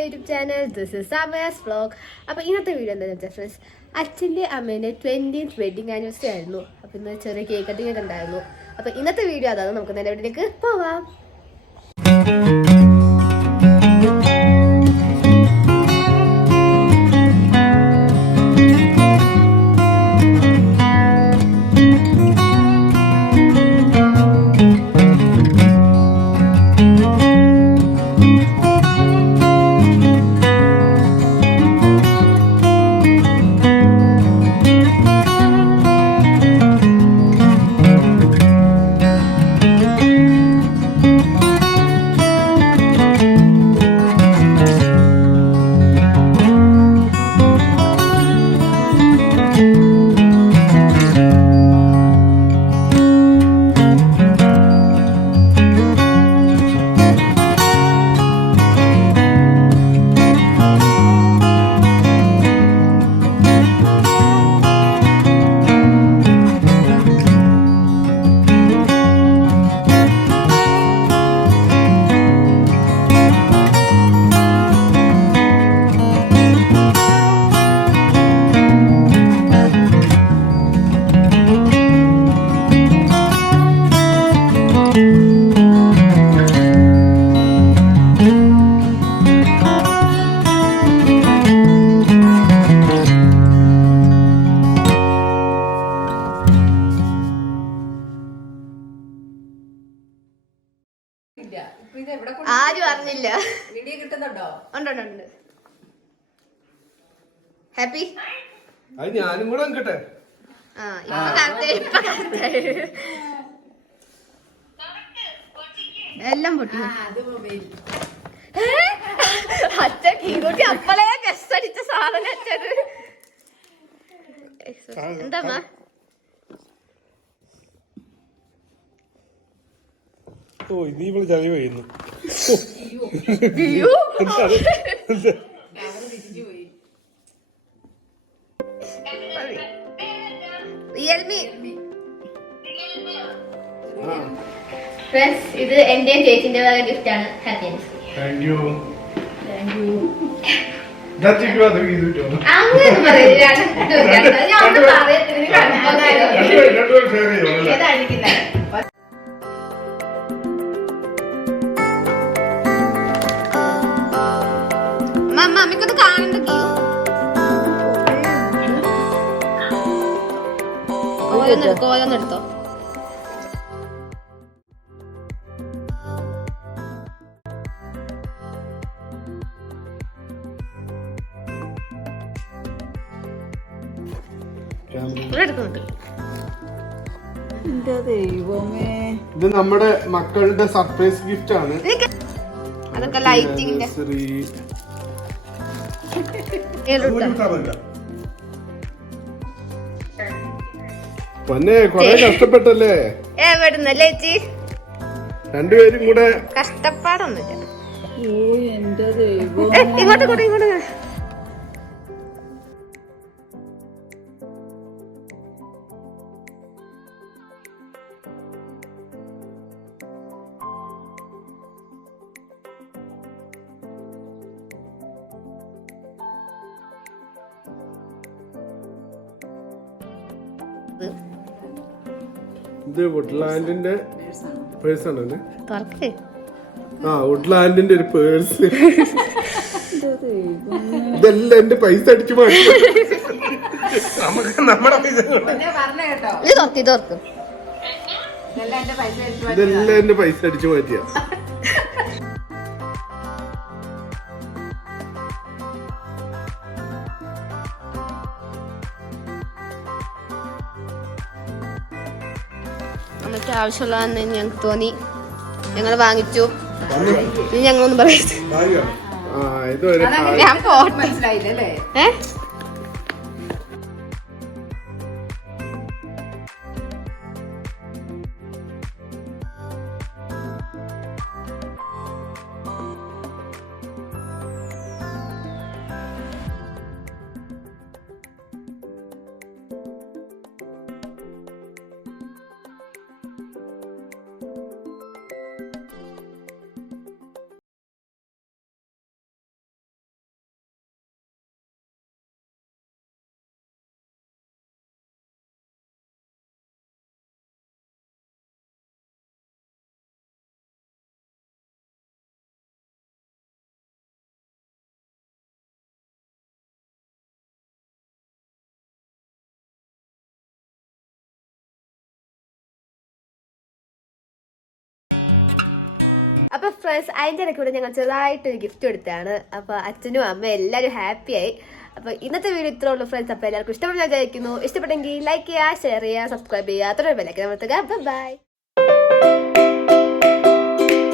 My YouTube channel. This is Samaya's vlog. അപ്പോൾ ഇന്നത്തെ video എന്താണെന്ന് വെച്ചാൽ ഫ്രണ്ട്സ്, അച്ഛൻ്റെ അമ്മേൻ്റെ 20th വെഡിങ് ആനിവേഴ്സറി ആയിരുന്നു. അപ്പോൾ ഇന്ന് ചെറിയ കേക്ക് കട്ടിങ് ഒക്കെ ഉണ്ടായിരുന്നു. അപ്പോൾ ഇന്നത്തെ വീഡിയോ അതാണ്. നമുക്ക് നേരെ വീട്ടിലേക്ക് പോവാം. ആരും അറിഞ്ഞില്ല. വീഡിയോ കിട്ടുന്നുണ്ടോ? ഉണ്ട്. ഹാപ്പി ഞാനും കൂടെ നിൽക്കട്ടെ. എല്ലാം പൊട്ടി. അത് മൊബൈൽ അച്ഛൻ കീകൂട്ടി അപ്പളേ ഗസ്റ്റ് അടിച്ച സാധനം അച്ഛത്. എന്താ ഓ ഇനി ഇവള് ചളി പെയ്യുന്നു. ഇത് എന്റെ ചേച്ചിന്റെ വക ഗിഫ്റ്റ് ആണ്. അങ്ങനെ മമ്മിക്കൊന്ന് കാണണ്ടോ? ഓരോന്നെടുത്തോ. ഇത് നമ്മുടെ മക്കളുടെ സർപ്രൈസ് ഗിഫ്റ്റ് ആണ്. അതൊക്കെ ലൈറ്റിങ്ങിന്റെ പൊന്നെ കൊറേ കഷ്ടപ്പെട്ടല്ലേ ചേച്ചി? രണ്ടുപേരും കൂടെ കഷ്ടപ്പാടൊന്നുമില്ല. ഓ എന്റെ ദൈവം. ഇങ്ങോട്ട് ഇത് വുഡ്ലാൻഡിന്റെ പേഴ്സ് ആണല്ലേ? വുഡ്ലാൻഡിന്റെ ഒരു പേഴ്സ്. ഇതെല്ലാം എന്റെ പൈസ അടിച്ചു മാറ്റി. നമുക്ക് നമ്മുടെ പൈസ ഇതെല്ലാം എന്റെ പൈസ അടിച്ചു മാറ്റിയ. ആവശ്യമുള്ളതെന്ന് ഞങ്ങൾക്ക് തോന്നി, ഞങ്ങൾ വാങ്ങിച്ചു. ഞങ്ങളൊന്നും പറയാം. ഞാൻ പോട്ടെ. മനസ്സിലായില്ലേ? അപ്പോൾ ഫ്രണ്ട്സ് അതിൻ്റെ ഇടയ്ക്ക് കൂടെ ഞങ്ങൾ ചെറുതായിട്ടൊരു ഗിഫ്റ്റ് കൊടുത്താണ്. അപ്പോൾ അച്ഛനും അമ്മയും എല്ലാവരും ഹാപ്പിയായി. അപ്പോൾ ഇന്നത്തെ വീഡിയോ ഇത്രേ ഉള്ളൂ ഫ്രണ്ട്സ്. അപ്പോൾ എല്ലാവർക്കും ഇഷ്ടപ്പെടുന്ന വിചാരിക്കുന്നു. ഇഷ്ടപ്പെട്ടെങ്കിൽ ലൈക്ക് ചെയ്യുക, ഷെയർ ചെയ്യുക, സബ്സ്ക്രൈബ് ചെയ്യുക, അത്രയും ബെല്ലൈക്കൻ അമർത്തുക. ബൈ.